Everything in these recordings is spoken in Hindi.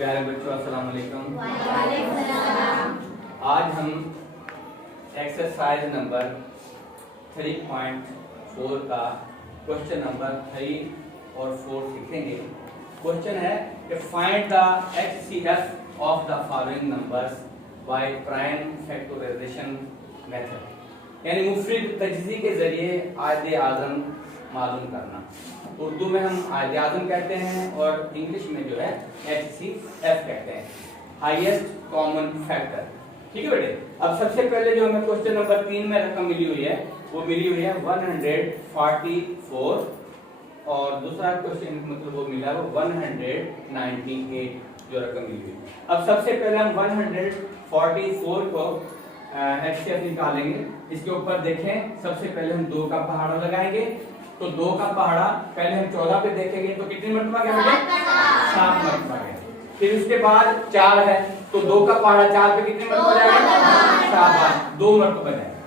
प्यारे बच्चों अस्सलाम वालेकुम। वालेकुम सलाम। आज हम एक्सरसाइज नंबर 3.4 का क्वेश्चन नंबर 3 और 4 सीखेंगे। क्वेश्चन है कि find the HCF of the following numbers by prime factorisation method, यानी मुफरिद तजज़ी के जरिए आयत आज़म मालूम करना। उर्दू में हम आयत आज़म कहते हैं और इंग्लिश में जो है HCF कहते हैं, हाईएस्ट कॉमन फैक्टर। ठीक है बेटे। अब सबसे पहले जो हमें क्वेश्चन नंबर 3 में रकम मिली हुई है वो मिली हुई है 144 और दूसरा क्वेश्चन मतलब वो मिला वो 198 जो रकम मिली हुई। अब सबसे पहले हम 144 को HCF निकालेंगे। इसके ऊपर देखें, सबसे पहले हम 2 का पहाड़ा लगाएंगे। तो 2 का पहाड़ा पहले हम 14 पे देखेंगे तो कितनी मरतबा गया बेटे? 7 मरतबा गया। फिर उसके बाद 4 है तो 2 का पहाड़ा 4 पे कितनी मरतबा जाएगा? 7 2 मरतबा जाएगा।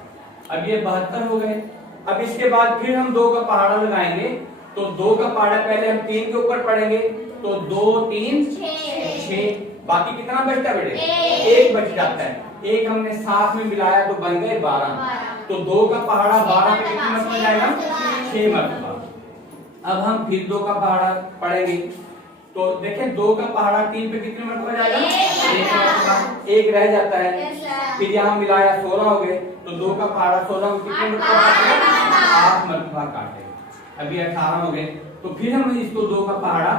अब ये 72 हो गए। अब इसके बाद फिर हम 2 का पहाड़ा लगाएंगे तो 2 का पहाड़ा पहले हम 3 के ऊपर पढ़ेंगे तो 2 3 6, बाकी कितना बचता है बेटे? 1 बच जाता है। 1 हमने साथ में मिलाया तो बन गए 12। तो 2 का पहाड़ा 12 पे कितनी मरतबा जाएगा? 6 मरतबा। अब हम फिर 2 का पहाड़ा पढ़ेंगे तो देखें 2 का पहाड़ा 3 पे कितनी मरतबा जाएगा? 1 मरतबा। 1 रह जाता है। फिर यहाँ मिलाया 16 हो गए तो 2 का पहाड़ा 16 में कितनी मरतबा काटेगा? 8 मरतबा काटेगा। अभी 18 हो गए तो फिर हम इसको 2 का पहाड़ा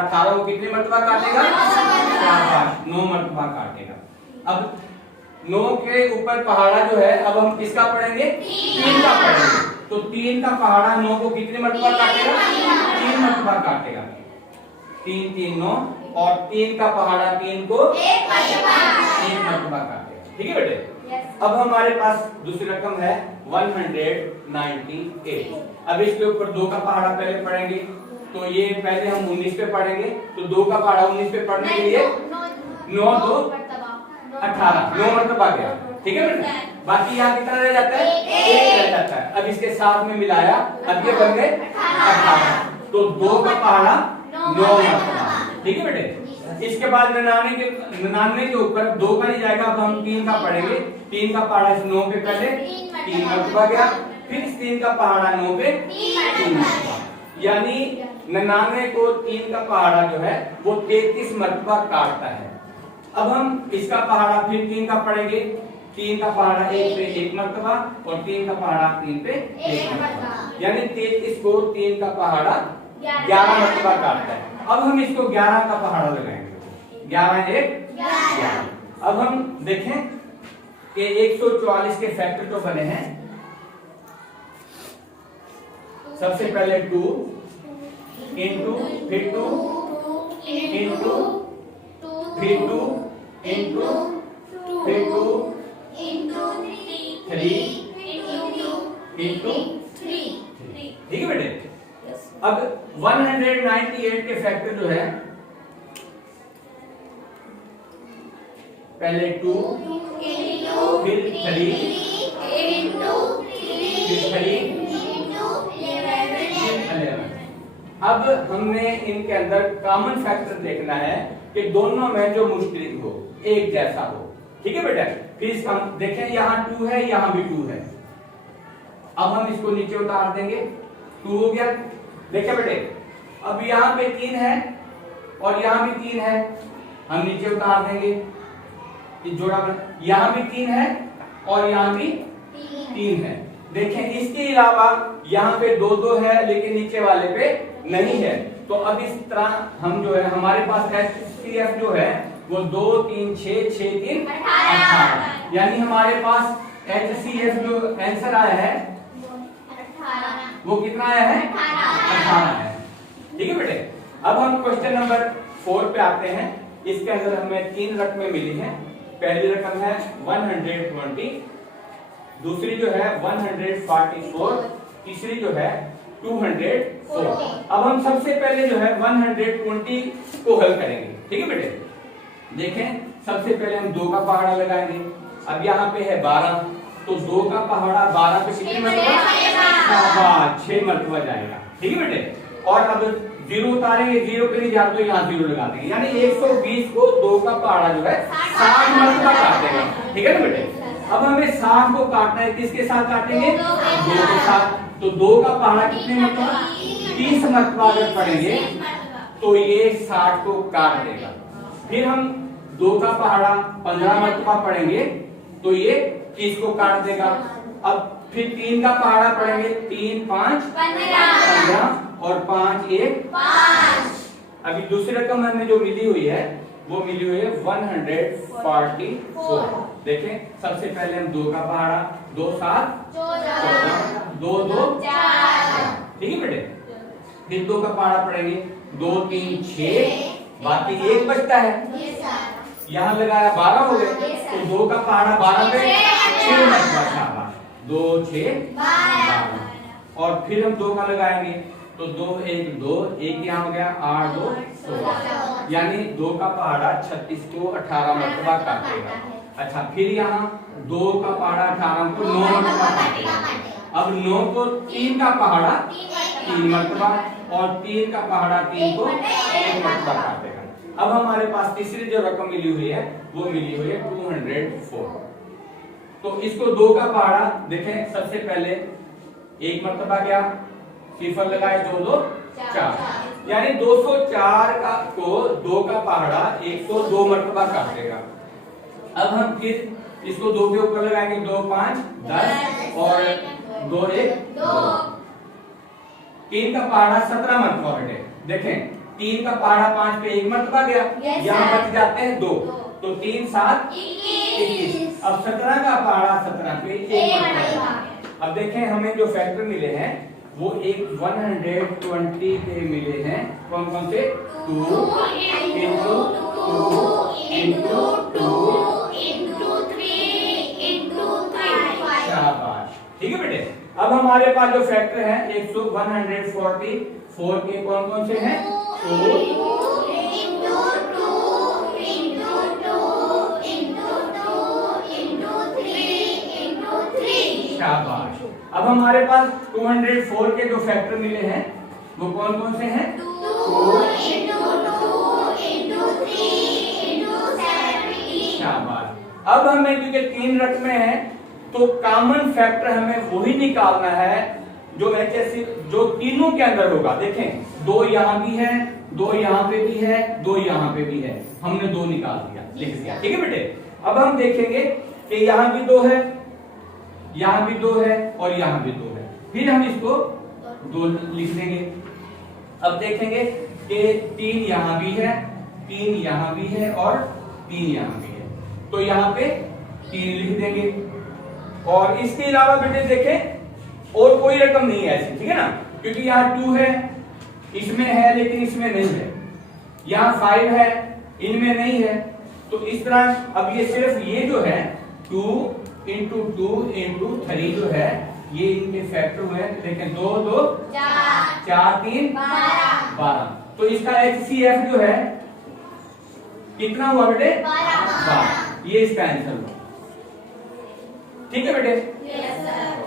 18 को कितनी मरतबा काटेगा? 9 मरतबा काटेगा। अब 9 के ऊपर पहाड़ा जो है अब हम किसका पढ़ेंगे? 3 का पढ़ेंगे। तो 3 का पहाड़ा 9 को कितनी मरतबा काटेगा? 3 मरतबा काटेगा। 3 3 9 और 3 का पहाड़ा 3 को 1 मरतबा काटेगा। ठीक है बेटे। अब हमारे पास दूसरी रकम है 198। अब इसके ऊपर 2 का पहाड़ा पहले पढ़ेंगे तो ये पहले हम 19 पे पढ़ेंगे तो 2 का पहाड़ा 19 पे पढ़ने के लिए 9 2 18 9 मरतबा गया। ठीक है बेटा। बाकी यहाँ कितना रह जाता है? 1 रह जाता है। अब इसके साथ में मिलाया अब ये बन गए 18। तो 2 का पहाड़ा 9 मरतबा। ठीक है बेटे। इसके बाद 99 के ऊपर 2 का नहीं जाएगा। अब हम 3 का पढ़ेंगे। 3 का पहाड़ा इस 9 पे पहले 3 मरतबा गया। फिर इस 3 का पहाड़ा 9 पे 3 मरतबा, यानी 99 को 3 का पहाड़ा जो है वो 33 मरतबा काटता है। अब हम इसका पहाड़ा फिर 3 का पढ़ेंगे। 3 का पहाड़ा 1 पे 1 मरतबा और 3 का पहाड़ा 3 पे 1 मरतबा, यानी 33 को 3 का पहाड़ा 11 मरतबा काटता है। अब हम इसको 11 का पहाड़ा लगाएंगे। 11 1 11। अब हम देखें कि 144 के फैक्टर तो बने हैं। सबसे पहले 2 इंटू फिर 2 इंटू फिर 2 इंटू फिर 2 3 इंटू 3। ठीक है बेटे। अब 198 के फैक्टर जो है पहले 2 फिर 3 फिर 3 11। अब हमने इनके अंदर कॉमन फैक्टर देखना है कि दोनों में जो मुश्तरक हो, एक जैसा हो। ठीक है बेटा। फिर इसका देखें यहाँ 2 है, यहाँ भी 2 है। अब हम इसको नीचे उतार देंगे। 2 हो गया। देखिए बेटे। अब यहाँ पे 3 है और यहाँ भी 3 है, हम नीचे उतार देंगे। जोड़ा यहाँ भी 3 है और यहाँ भी 3 है। देखें इसके अलावा यहाँ पे 2 2 है लेकिन नीचे वाले पे नहीं है। तो अब इस तरह हम जो है हमारे पास HCF जो है वो 2 3 6 6 3 18, यानी हमारे पास HCF जो आंसर आया है वो कितना आया है? 18 है। ठीक है बेटे। अब हम क्वेश्चन नंबर 4 पे आते हैं। इसके अंदर हमें 3 रकमें मिली हैं। पहली रकम है 120, दूसरी जो है 144, तीसरी जो है 204। अब हम सबसे पहले जो है 120 को हल करेंगे। ठीक है बेटे। देखें सबसे पहले हम 2 का पहाड़ा लगाएंगे। अब यहाँ पे है 12 तो 2 का पहाड़ा 12 पे कितनी मरतबा? 6 मरतबा जाएगा। ठीक है बेटे। और अब 0 उतारेंगे, 0 के लिए तो यहाँ 0 लगा देंगे, यानी 120 को 2 का पहाड़ा जो है 60 मरतबा काटेगा। ठीक है ना बेटे? अब हमें 60 को काटना है, किसके साथ काटेंगे? 2 के साथ। तो 2 का पहाड़ा कितने मरतबा? 30 मरतबा अगर पढ़ेंगे तो ये 60 को काट देगा। फिर हम 2 का पहाड़ा 15 मरतबा पढ़ेंगे तो ये 30 को काट देगा। अब फिर 3 का पहाड़ा पढ़ेंगे, 3 5 15 और 5 1 5। अभी दूसरी रकम हमें जो मिली हुई है वो मिली हुई है 144। देखें, सबसे पहले हम 2 का पहाड़ा 2 7 14 2 2 4। ठीक है बेटे? फिर 2 का पहाड़ा पढ़ेंगे 2 3 6, बाकी 1 बचता है, यहाँ लगाया 12 हो गए। तो 2 का पहाड़ा 12 पे 6 मरतबा, शाबाश, 2 6 12। और फिर हम 2 का लगाएंगे तो 2 1 2, 1 यहाँ हो गया, 8 2 16, यानी 2 का पहाड़ा 36 को 18 मरतबा काटेगा। अच्छा, फिर यहाँ 2 का पहाड़ा 18 को 9 मरतबा काटेगा। अब 9 को 3 का पहाड़ा 3 मरतबा और 3 का पहाड़ा 3 को 1 मरतबा काटेगा। अब हमारे पास तीसरी जो रकम मिली हुई है वो मिली हुई है 204। तो इसको 2 का पहाड़ा देखें, सबसे पहले 1 मरतबा क्या, सिफर लगाए, 2 2 4, यानी 204 का को 2 का पहाड़ा 102 मरतबा काटेगा। अब हम फिर इसको 2 के ऊपर लगाएंगे, 2 5 10 और 2 1 2। 3 का पहाड़ा 17 मरतबा बेटे। देखें, 3 का पहाड़ा 5 पे 1 मरतबा गया, यहाँ बच जाते हैं 2, तो 3 7 21। अब 17 का पहाड़ा 17 पे 1 मरतबा। अब देखें, हमें जो फैक्टर मिले हैं वो एक 120 के मिले हैं। कौन कौन से? 2 into 2 into 2 into 3 into 3। शाबाश, ठीक है बेटे? अब हमारे पास जो फैक्टर है 144 के कौन कौन से हैं? 2 into 2 into 2 into 2 into 3 into 3। शाबाश। अब हमारे पास 204 के जो फैक्टर मिले हैं वो कौन कौन से हैं? 2 into 2 into 3 into 7। शाबाश। अब हमें क्योंकि 3 रकमें हैं तो कॉमन फैक्टर हमें वही निकालना है जो HSC जो तीनों के अंदर होगा। देखें, 2 यहाँ भी है, 2 यहाँ पे भी है, 2 यहाँ पे भी है, हमने 2 निकाल दिया, लिख दिया। ठीक है बेटे? अब हम देखेंगे कि यहाँ भी 2 है, यहाँ भी 2 है और यहाँ भी 2 है, फिर हम इसको 2 लिख देंगे। अब देखेंगे कि 3 यहाँ भी है, 3 यहाँ भी है और 3 यहाँ भी है, तो यहाँ पे 3 लिख देंगे। और इसके अलावा बेटे देखें और कोई रकम नहीं है ऐसी, ठीक है ना? क्योंकि यहाँ 2 है, इसमें है लेकिन इसमें नहीं है, यहाँ 5 है, इनमें नहीं है, तो इस तरह अब ये सिर्फ ये जो है 2 into 2 into 3 जो है ये इनके फैक्टर हुए। देखें, 2 2 4 3 12। तो इसका HCF जो है कितना हुआ बेटे? 12। ये इसका आंसर हुआ। ठीक है बेटे? Yes sir.